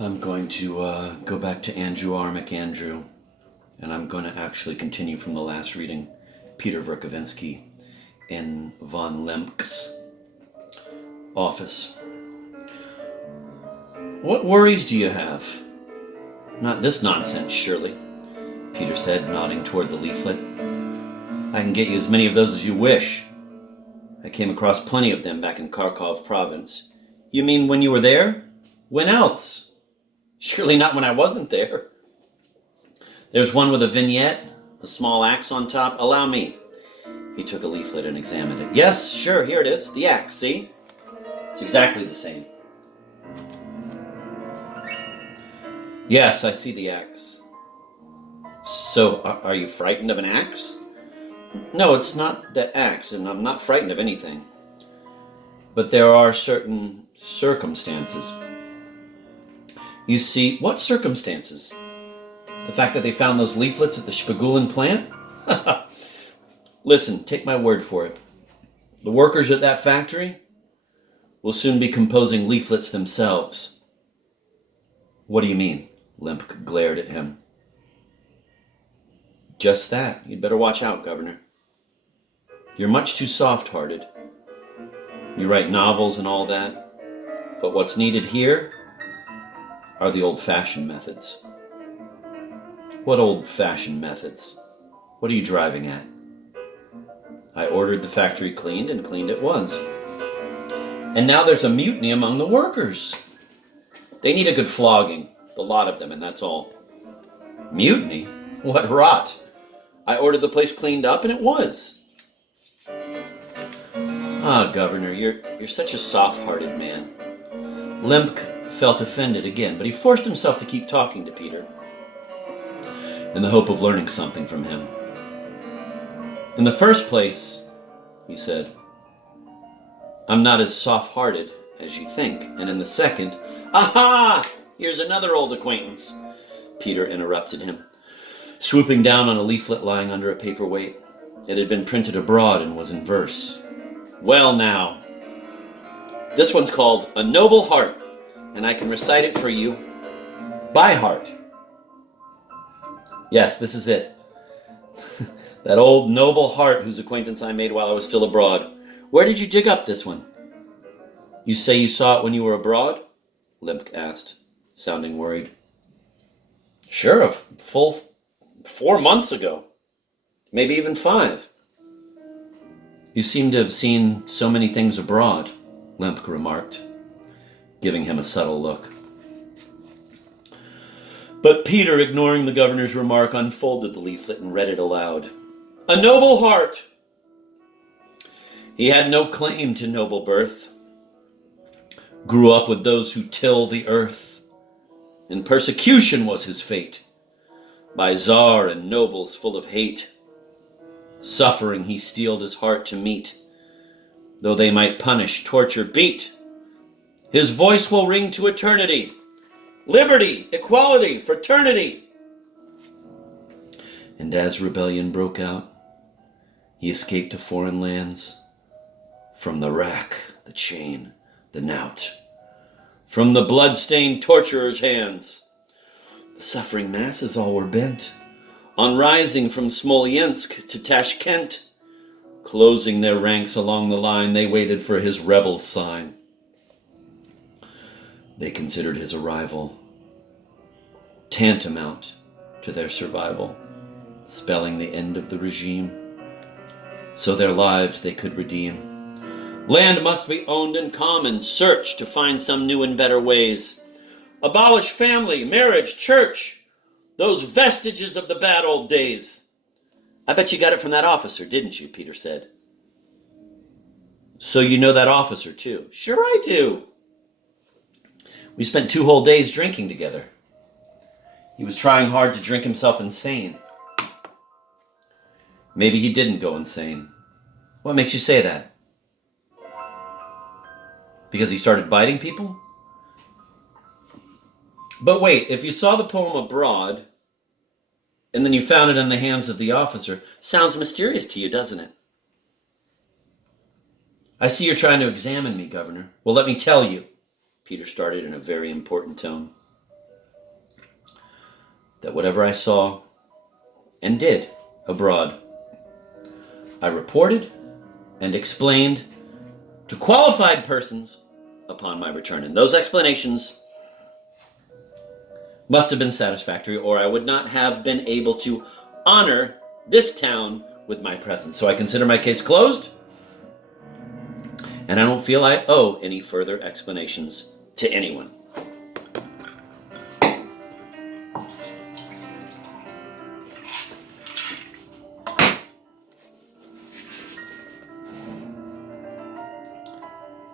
I'm going to go back to Andrew R. McAndrew, and I'm going to actually continue from the last reading, Peter Verkovensky in von Lemke's office. What worries do you have? Not this nonsense, surely, Peter said, nodding toward the leaflet. I can get you as many of those as you wish. I came across plenty of them back in Kharkov province. You mean when you were there? When else? Surely not when I wasn't there. There's one with a vignette, a small axe on top. Allow me. He took a leaflet and examined it. Yes, sure, here it is. The axe, see? It's exactly the same. Yes, I see the axe. So, are you frightened of an axe? No, it's not the axe, and I'm not frightened of anything. But there are certain circumstances. You see, what circumstances? The fact that they found those leaflets at the Shpagulin plant? Listen, take my word for it. The workers at that factory will soon be composing leaflets themselves. What do you mean? Lemke glared at him. Just that. You'd better watch out, Governor. You're much too soft-hearted. You write novels and all that, but what's needed here are the old-fashioned methods. What old-fashioned methods? What are you driving at? I ordered the factory cleaned, and cleaned it was. And now there's a mutiny among the workers. They need a good flogging, the lot of them, and that's all. Mutiny? What rot! I ordered the place cleaned up, and it was. Ah, Governor, you're such a soft-hearted man. Lemke felt offended again, but he forced himself to keep talking to Peter in the hope of learning something from him. In the first place, he said, I'm not as soft-hearted as you think. And in the second, aha! Here's another old acquaintance, Peter interrupted him, swooping down on a leaflet lying under a paperweight. It had been printed abroad and was in verse. Well now, this one's called A Noble Heart, and I can recite it for you by heart. Yes, this is it. That old noble heart whose acquaintance I made while I was still abroad. Where did you dig up this one? You say you saw it when you were abroad? Lemke asked, sounding worried. Sure, a full 4 months ago. Maybe even 5. You seem to have seen so many things abroad, Lemke remarked, giving him a subtle look. But Peter, ignoring the governor's remark, unfolded the leaflet and read it aloud. A noble heart! He had no claim to noble birth. Grew up with those who till the earth. And persecution was his fate, by czar and nobles full of hate. Suffering he steeled his heart to meet, though they might punish, torture, beat. His voice will ring to eternity. Liberty, equality, fraternity. And as rebellion broke out, he escaped to foreign lands. From the rack, the chain, the knout. From the blood-stained torturer's hands. The suffering masses all were bent on rising from Smolensk to Tashkent. Closing their ranks along the line, they waited for his rebel's sign. They considered his arrival tantamount to their survival, spelling the end of the regime, so their lives they could redeem. Land must be owned in common, search to find some new and better ways. Abolish family, marriage, church, those vestiges of the bad old days. I bet you got it from that officer, didn't you? Peter said. So you know that officer, too? Sure I do. We spent 2 whole days drinking together. He was trying hard to drink himself insane. Maybe he didn't go insane. What makes you say that? Because he started biting people? But wait, if you saw the poem abroad, and then you found it in the hands of the officer, sounds mysterious to you, doesn't it? I see you're trying to examine me, Governor. Well, let me tell you, Peter started in a very important tone. that whatever I saw and did abroad, I reported and explained to qualified persons upon my return. And those explanations must have been satisfactory, or I would not have been able to honor this town with my presence. So I consider my case closed, and I don't feel I owe any further explanations to anyone.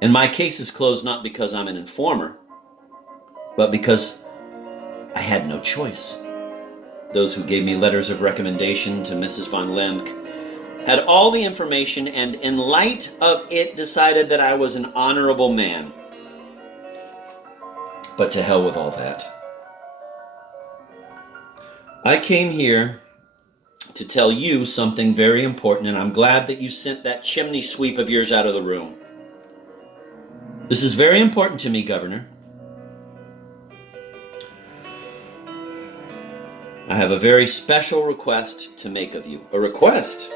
And my case is closed not because I'm an informer, but because I had no choice. Those who gave me letters of recommendation to Mrs. von Lemke had all the information, and in light of it decided that I was an honorable man. But to hell with all that. I came here to tell you something very important, and I'm glad that you sent that chimney sweep of yours out of the room. This is very important to me, Governor. I have a very special request to make of you. A request?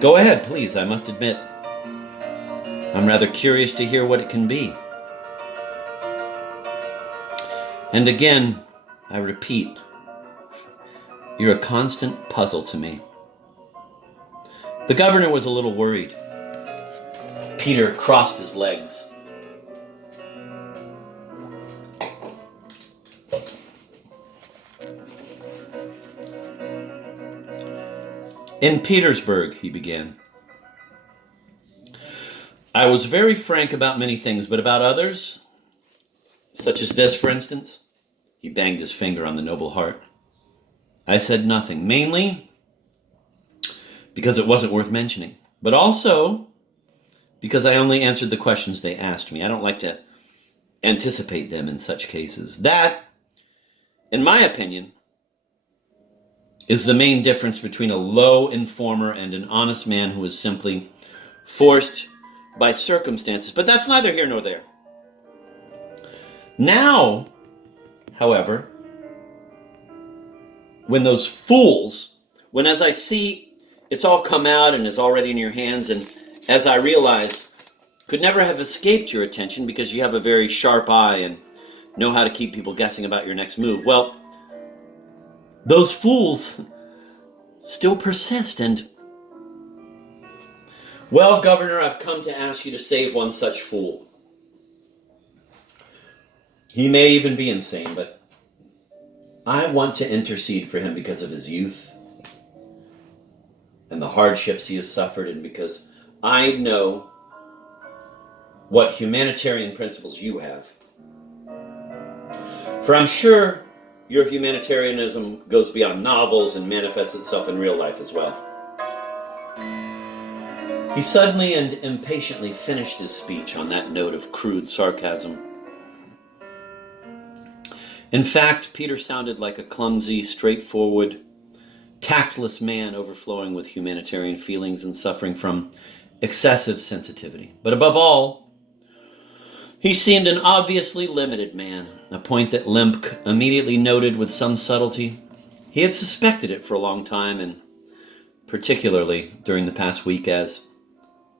Go ahead, please. I must admit, I'm rather curious to hear what it can be. And again, I repeat, you're a constant puzzle to me. The governor was a little worried. Peter crossed his legs. In Petersburg, he began, I was very frank about many things, but about others, such as this, for instance, he banged his finger on the noble heart, I said nothing, mainly because it wasn't worth mentioning, but also because I only answered the questions they asked me. I don't like to anticipate them in such cases. That, in my opinion, is the main difference between a low informer and an honest man who is simply forced by circumstances. But that's neither here nor there. Now, however, when those fools, when as I see it's all come out and is already in your hands, and as I realize could never have escaped your attention because you have a very sharp eye and know how to keep people guessing about your next move. Well, those fools still persist, and well, Governor, I've come to ask you to save one such fool. He may even be insane, but I want to intercede for him because of his youth and the hardships he has suffered, and because I know what humanitarian principles you have. For I'm sure your humanitarianism goes beyond novels and manifests itself in real life as well. He suddenly and impatiently finished his speech on that note of crude sarcasm. In fact, Peter sounded like a clumsy, straightforward, tactless man overflowing with humanitarian feelings and suffering from excessive sensitivity. But above all, he seemed an obviously limited man, a point that Lemke immediately noted with some subtlety. He had suspected it for a long time, and particularly during the past week as,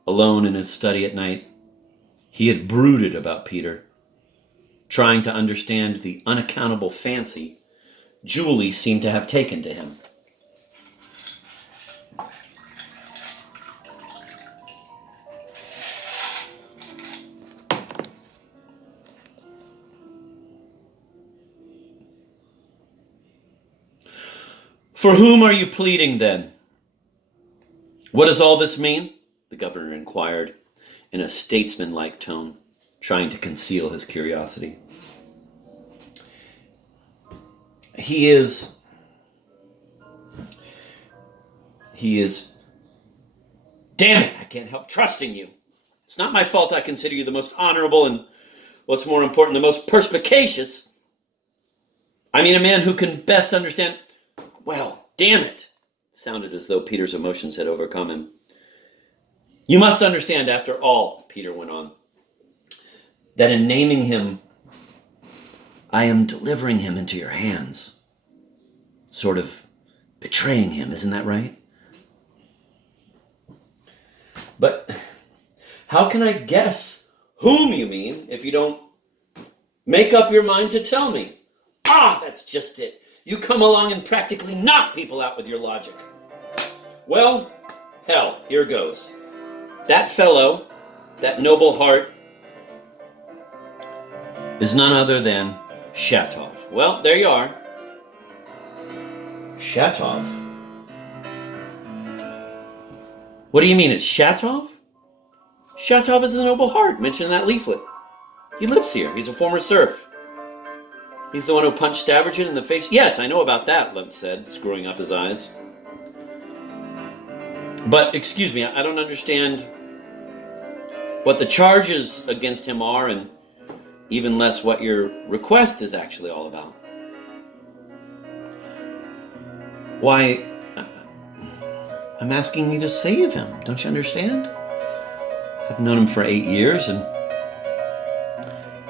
alone in his study at night, he had brooded about Peter, trying to understand the unaccountable fancy Julie seemed to have taken to him. For whom are you pleading, then? What does all this mean? The governor inquired in a statesman-like tone, trying to conceal his curiosity. He is, damn it, I can't help trusting you. It's not my fault I consider you the most honorable and, what's more important, the most perspicacious. I mean, a man who can best understand. Well, damn it, sounded as though Peter's emotions had overcome him. You must understand, after all, Peter went on, that in naming him I am delivering him into your hands. Sort of betraying him, isn't that right? But how can I guess whom you mean if you don't make up your mind to tell me? Ah, that's just it. You come along and practically knock people out with your logic. Well, hell, here goes. That fellow, that noble heart, is none other than Shatov. Well, there you are. Shatov? What do you mean, it's Shatov? Shatov is the noble heart mentioned in that leaflet. He lives here. He's a former serf. He's the one who punched Stavrogin in the face. Yes, I know about that, Lemp said, screwing up his eyes. But, excuse me, I don't understand what the charges against him are, and even less what your request is actually all about. Why, I'm asking you to save him. Don't you understand? I've known him for 8 years, and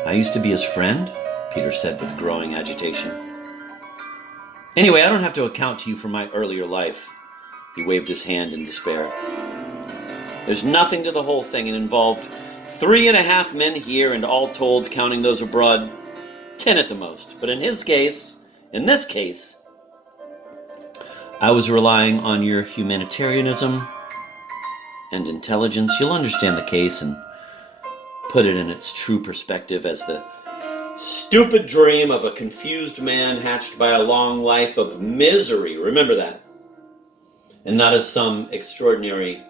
I used to be his friend, Peter said with growing agitation. Anyway, I don't have to account to you for my earlier life. He waved his hand in despair. There's nothing to the whole thing. It involved 3.5 men here, and all told, counting those abroad, 10 at the most. But in this case, I was relying on your humanitarianism and intelligence. You'll understand the case and put it in its true perspective as the stupid dream of a confused man hatched by a long life of misery. Remember that. And not as some extraordinary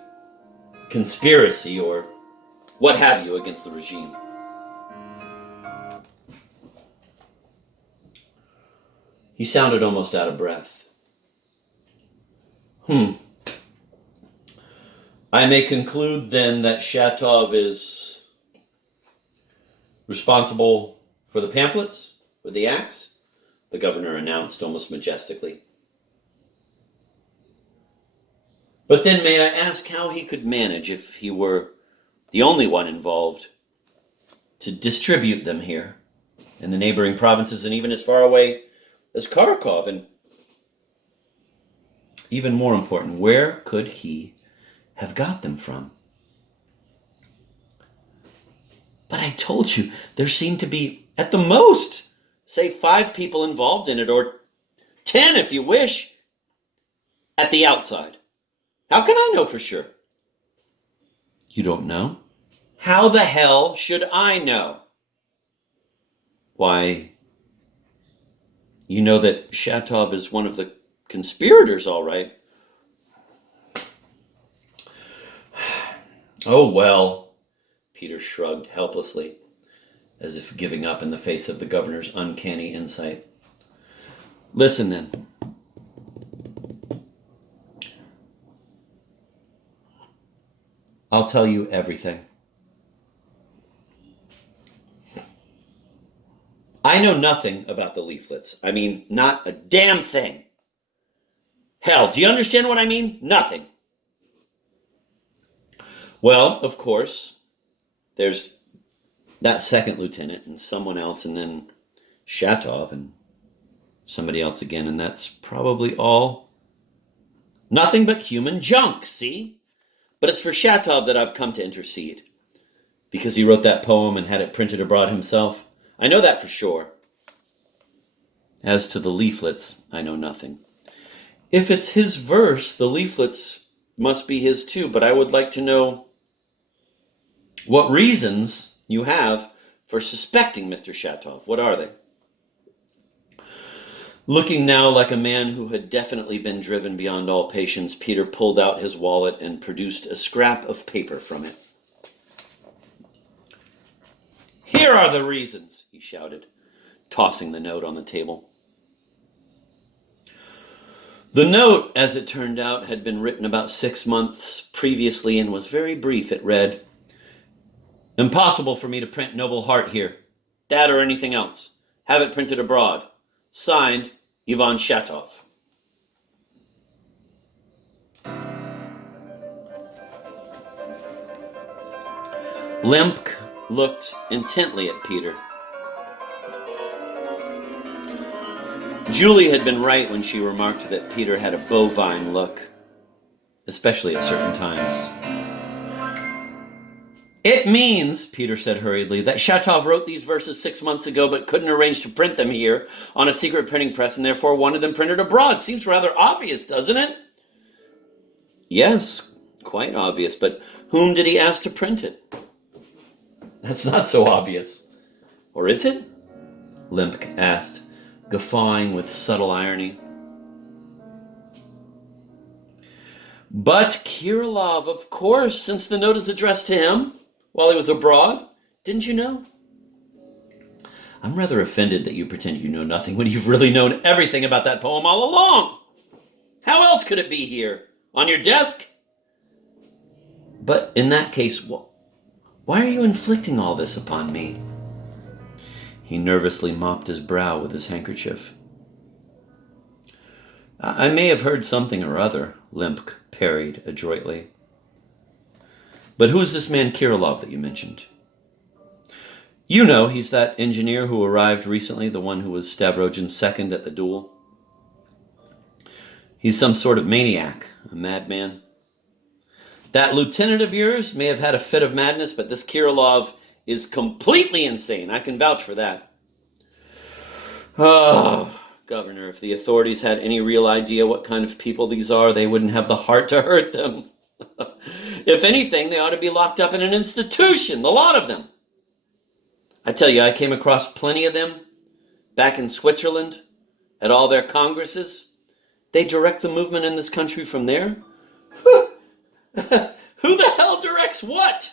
conspiracy or what have you against the regime. He sounded almost out of breath. I may conclude then that Shatov is responsible for the pamphlets with the axe, the governor announced almost majestically. But then may I ask how he could manage, if he were the only one involved, to distribute them here in the neighboring provinces and even as far away as Kharkov? And even more important, where could he have got them from? But I told you, there seemed to be, at the most, say 5 people involved in it, or 10 if you wish, at the outside. How can I know for sure? You don't know? How the hell should I know? Why, you know that Shatov is one of the conspirators, all right. Oh, well, Peter shrugged helplessly, as if giving up in the face of the governor's uncanny insight. Listen, then. I'll tell you everything. I know nothing about the leaflets. I mean, not a damn thing. Hell, do you understand what I mean? Nothing. Well, of course, there's that second lieutenant and someone else, and then Shatov and somebody else again, and that's probably all. Nothing but human junk, see? But it's for Shatov that I've come to intercede. Because he wrote that poem and had it printed abroad himself. I know that for sure. As to the leaflets, I know nothing. If it's his verse, the leaflets must be his too, but I would like to know what reasons you have for suspecting Mr. Shatov. What are they? Looking now like a man who had definitely been driven beyond all patience, Peter pulled out his wallet and produced a scrap of paper from it. Here are the reasons, he shouted, tossing the note on the table. The note, as it turned out, had been written about 6 months previously and was very brief. It read, "Impossible for me to print Noble Heart here. That or anything else. Have it printed abroad. Signed, Ivan Shatov." Lemk looked intently at Peter. Julie had been right when she remarked that Peter had a bovine look, especially at certain times. It means, Peter said hurriedly, that Shatov wrote these verses 6 months ago but couldn't arrange to print them here on a secret printing press and therefore wanted them printed abroad. Seems rather obvious, doesn't it? Yes, quite obvious, but whom did he ask to print it? That's not so obvious. Or is it? Limp asked, guffawing with subtle irony. But Kirilov, of course, since the note is addressed to him while he was abroad. Didn't you know? I'm rather offended that you pretend you know nothing when you've really known everything about that poem all along. How else could it be here? On your desk? But in that case, why are you inflicting all this upon me? He nervously mopped his brow with his handkerchief. I may have heard something or other, Limp parried adroitly. But who is this man Kirilov that you mentioned? You know, he's that engineer who arrived recently, the one who was Stavrogin's second at the duel. He's some sort of maniac, a madman. That lieutenant of yours may have had a fit of madness, but this Kirilov is completely insane. I can vouch for that. Oh, Governor, if the authorities had any real idea what kind of people these are, they wouldn't have the heart to hurt them. If anything, they ought to be locked up in an institution, the lot of them. I tell you, I came across plenty of them back in Switzerland at all their congresses. They direct the movement in this country from there. Who the hell directs what?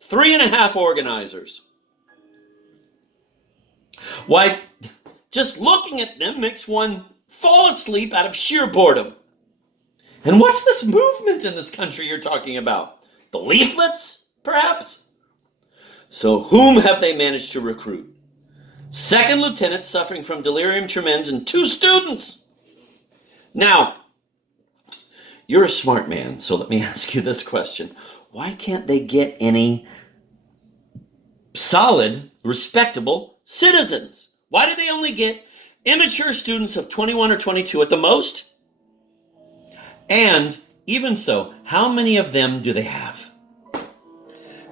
3.5 organizers. Why, just looking at them makes one fall asleep out of sheer boredom. And what's this movement in this country you're talking about? The leaflets, perhaps? So whom have they managed to recruit? 2nd lieutenants suffering from delirium tremens and 2 students. Now, you're a smart man, so let me ask you this question. Why can't they get any solid, respectable citizens? Why do they only get immature students of 21 or 22 at the most? And even so, how many of them do they have?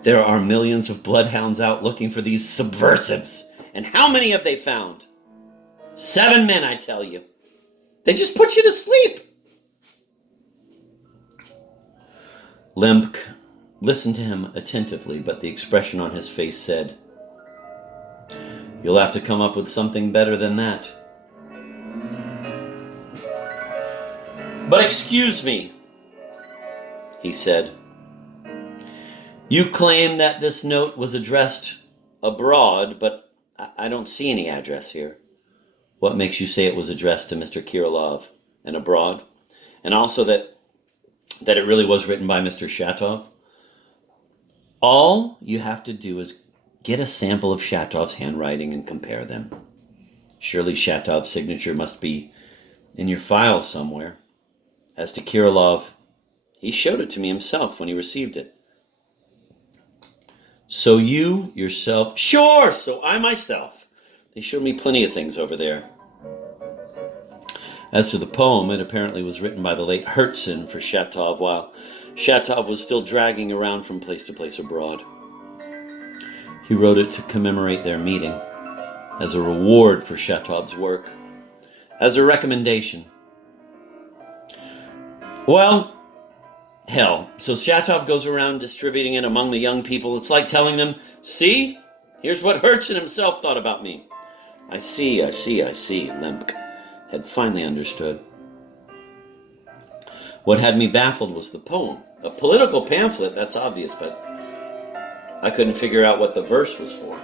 There are millions of bloodhounds out looking for these subversives. And how many have they found? 7 men, I tell you. They just put you to sleep. Lemke listened to him attentively, but the expression on his face said, "You'll have to come up with something better than that." "But excuse me," he said. "You claim that this note was addressed abroad, but I don't see any address here. What makes you say it was addressed to Mr. Kirilov and abroad? And also that it really was written by Mr. Shatov? All you have to do is get a sample of Shatov's handwriting and compare them. Surely Shatov's signature must be in your files somewhere. As to Kirilov, he showed it to me himself when he received it." "So you yourself..." "Sure, so I myself. They showed me plenty of things over there. As to the poem, it apparently was written by the late Herzen for Shatov while Shatov was still dragging around from place to place abroad. He wrote it to commemorate their meeting, as a reward for Shatov's work, as a recommendation. Well, hell, so Shatov goes around distributing it among the young people. It's like telling them, 'See, here's what Herzen himself thought about me.'" I see, Lemke had finally understood. What had me baffled was the poem. A political pamphlet, that's obvious, but I couldn't figure out what the verse was for.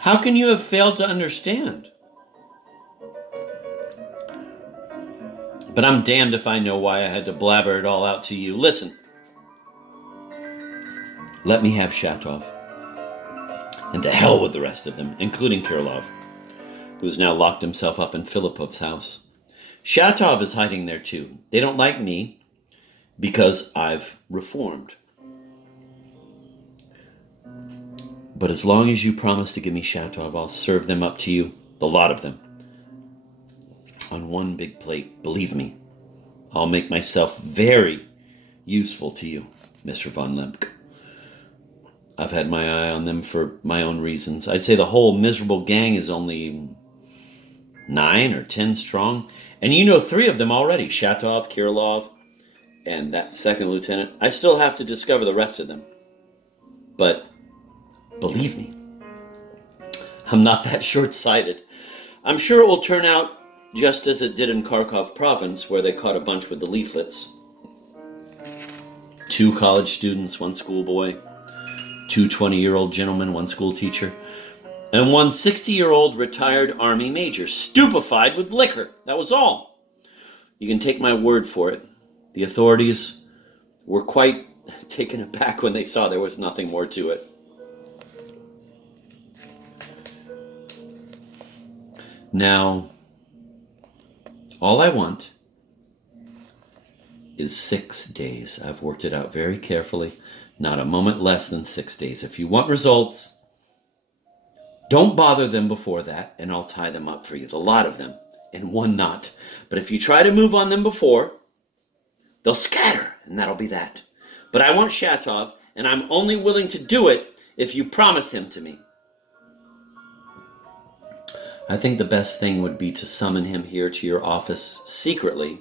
How can you have failed to understand? But I'm damned if I know why I had to blabber it all out to you. Listen. Let me have Shatov. And to hell with the rest of them, including Kirilov, who's now locked himself up in Filipov's house. Shatov is hiding there too. They don't like me because I've reformed. But as long as you promise to give me Shatov, I'll serve them up to you, the lot of them, on one big plate. Believe me, I'll make myself very useful to you, Mr. von Lemke. I've had my eye on them for my own reasons. I'd say the whole miserable gang is only 9 or 10 strong. And you know 3 of them already, Shatov, Kirilov, and that second lieutenant. I still have to discover the rest of them. But believe me, I'm not that short-sighted. I'm sure it will turn out just as it did in Kharkov province, where they caught a bunch with the leaflets. 2 college students, 1 schoolboy, 2 20-year-old gentlemen, 1 school teacher, and 1 60-year-old retired Army major, stupefied with liquor. That was all. You can take my word for it. The authorities were quite taken aback when they saw there was nothing more to it. Now, all I want is 6 days. I've worked it out very carefully. Not a moment less than 6 days. If you want results, don't bother them before that, and I'll tie them up for you, the lot of them, in one knot. But if you try to move on them before, they'll scatter, and that'll be that. But I want Shatov, and I'm only willing to do it if you promise him to me. I think the best thing would be to summon him here to your office secretly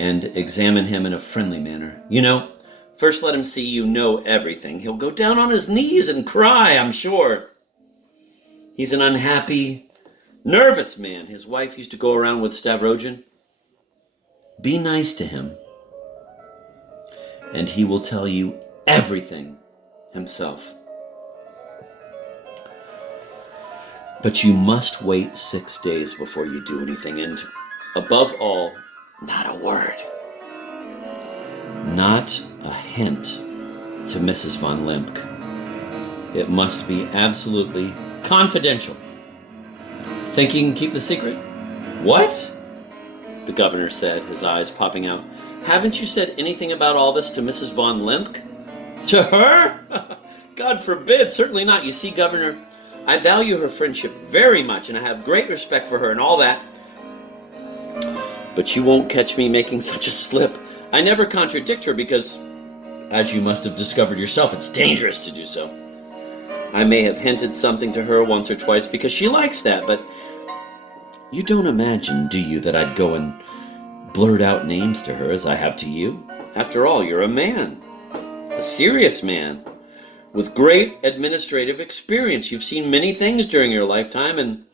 and examine him in a friendly manner. You know, first let him see you know everything. He'll go down on his knees and cry, I'm sure. He's an unhappy, nervous man. His wife used to go around with Stavrogin. Be nice to him, and he will tell you everything himself. But you must wait 6 days before you do anything, and above all, not a word. Not a hint to Mrs. von Lemke. It must be absolutely confidential. Think you can keep the secret? What? The governor said, his eyes popping out. Haven't you said anything about all this to Mrs. von Lemke? To her? God forbid, certainly not. You see, Governor, I value her friendship very much, and I have great respect for her and all that. But you won't catch me making such a slip. I never contradict her because, as you must have discovered yourself, it's dangerous to do so. I may have hinted something to her once or twice because she likes that, but you don't imagine, do you, that I'd go and blurt out names to her as I have to you? After all, you're a man, a serious man, with great administrative experience. You've seen many things during your lifetime, and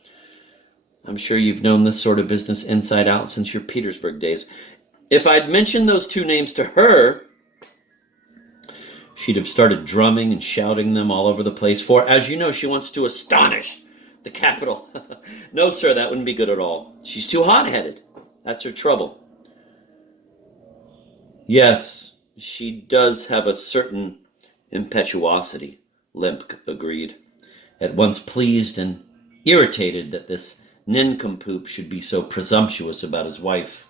I'm sure you've known this sort of business inside out since your Petersburg days. If I'd mentioned those 2 names to her, she'd have started drumming and shouting them all over the place, for, as you know, she wants to astonish the capital. No, sir, that wouldn't be good at all. She's too hot-headed. That's her trouble. Yes, she does have a certain impetuosity, Lemke agreed, at once pleased and irritated that this nincompoop should be so presumptuous about his wife.